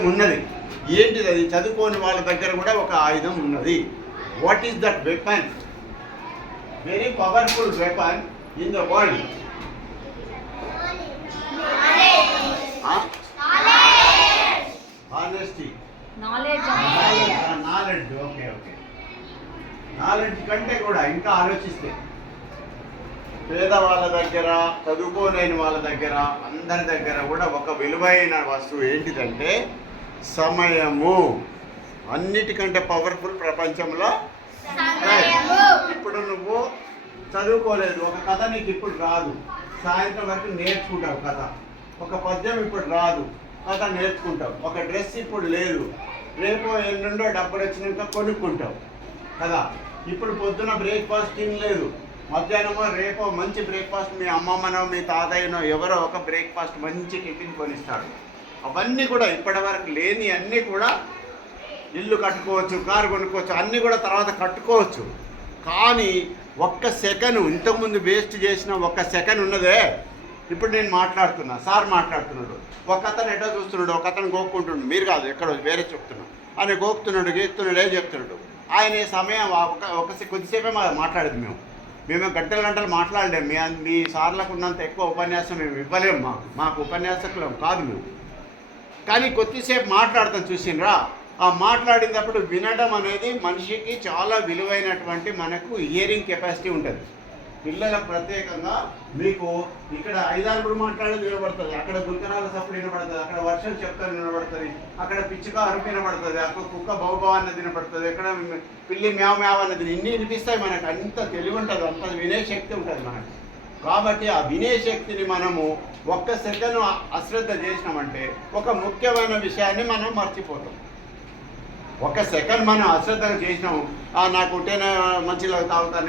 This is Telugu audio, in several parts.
ఆయుధం ఉన్నది. ఏంటిది అది? చదువుకోని వాళ్ళ దగ్గర కూడా ఒక ఆయుధం ఉన్నది. What is that weapon? Very powerful weapon in the world. Honesty, knowledge. Okay okay. Knowledge కంటే కూడా ఇంకా ఆలోచిస్తే పేదవాళ్ళ దగ్గర, చదువుకోలేని వాళ్ళ దగ్గర, అందరి దగ్గర కూడా ఒక విలువైన వస్తువు ఏంటిదంటే సమయము. అన్నిటికంటే పవర్ఫుల్ ప్రపంచంలో. ఇప్పుడు నువ్వు చదువుకోలేదు, ఒక కథ నీకు ఇప్పుడు రాదు, సాయంత్రం వరకు నేర్చుకుంటావు కథ. ఒక పద్యం ఇప్పుడు రాదు, కథ నేర్చుకుంటావు. ఒక డ్రెస్ ఇప్పుడు లేదు, రేపు ఎల్లుండో డబ్బులు వచ్చినాక కొనుక్కుంటావు కదా. ఇప్పుడు పొద్దున బ్రేక్ఫాస్ట్ తినలేదు, మధ్యాహ్నమో రేపో మంచి బ్రేక్ఫాస్ట్ మీ అమ్మమ్మనో మీ తాతయ్యనో ఎవరో ఒక బ్రేక్ఫాస్ట్ మంచి టిఫిన్ కొనిస్తాడు. అవన్నీ కూడా ఇప్పటి వరకు లేని అన్నీ కూడా ఇల్లు కట్టుకోవచ్చు, కారు కొనుక్కోవచ్చు, అన్నీ కూడా తర్వాత కట్టుకోవచ్చు. కానీ ఒక్క సెకండ్ ఇంతకుముందు వేస్ట్ చేసిన ఒక్క సెకండ్ ఉన్నదే. ఇప్పుడు నేను మాట్లాడుతున్నా, సార్ మాట్లాడుతున్నాడు, ఒక అతను ఎటో చూస్తున్నాడు, ఒక అతను గోక్కుంటున్నాడు. మీరు కాదు, ఎక్కడో వేరే చెప్తున్నాడు. ఆయన గోకుతున్నాడు, గీస్తున్నాడు, ఏం చెప్తున్నాడు. ఆయన సమయం కొద్దిసేపే మాట్లాడేది. మేము గంటలు మాట్లాడలేము. మీ సార్లకు ఉన్నంత ఎక్కువ ఉపన్యాసం మేము ఇవ్వలేము. మాకు ఉపన్యాసకులం కాదు మేము. కానీ కొద్దిసేపు మాట్లాడతాం, చూసినరా? ఆ మాట్లాడినప్పుడు వినడం అనేది మనిషికి చాలా విలువైనటువంటి మనకు హియరింగ్ కెపాసిటీ ఉంటుంది. పిల్లలకు ప్రత్యేకంగా మీకు ఇక్కడ 5-6 మాట్లాడేది వినబడుతుంది, అక్కడ గుల్కనాల సప్పుడు వినబడుతుంది, అక్కడ వర్షం చెప్తాను వినబడుతుంది, అక్కడ పిచ్చుక అరుపు వినబడుతుంది, అక్కడ కుక్క బౌబా అన్నది వినబడుతుంది, ఇక్కడ పిల్లి మ్యావ్ మ్యావ్ అన్నది ఇన్ని వినిపిస్తాయి. మనకు అంత తెలివి ఉంటుంది, అంత వినే శక్తి ఉంటుంది మనకు. కాబట్టి ఆ వినే శక్తిని మనము ఒక్క సెకండ్ అశ్రద్ధ చేసినామంటే ఒక ముఖ్యమైన విషయాన్ని మనం మర్చిపోతాం. ఒక సెకండ్ మనం అశ్రద్ధగా చేసినాము, నాకు ఉంటేనే మంచిగా తాగుతాను,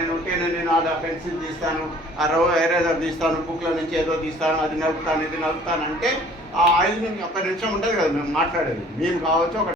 నేను ఆ పెన్సిల్ తీస్తాను, ఆ ఎరేజర్ తీస్తాను, బుక్ల నుంచి ఏదో తీస్తాను, అది నలుపుతాను, ఇది నలుపుతాను అంటే ఆ 1 నిమిషం ఉంటుంది కదా మేము మాట్లాడేది. మేము కావచ్చు ఒక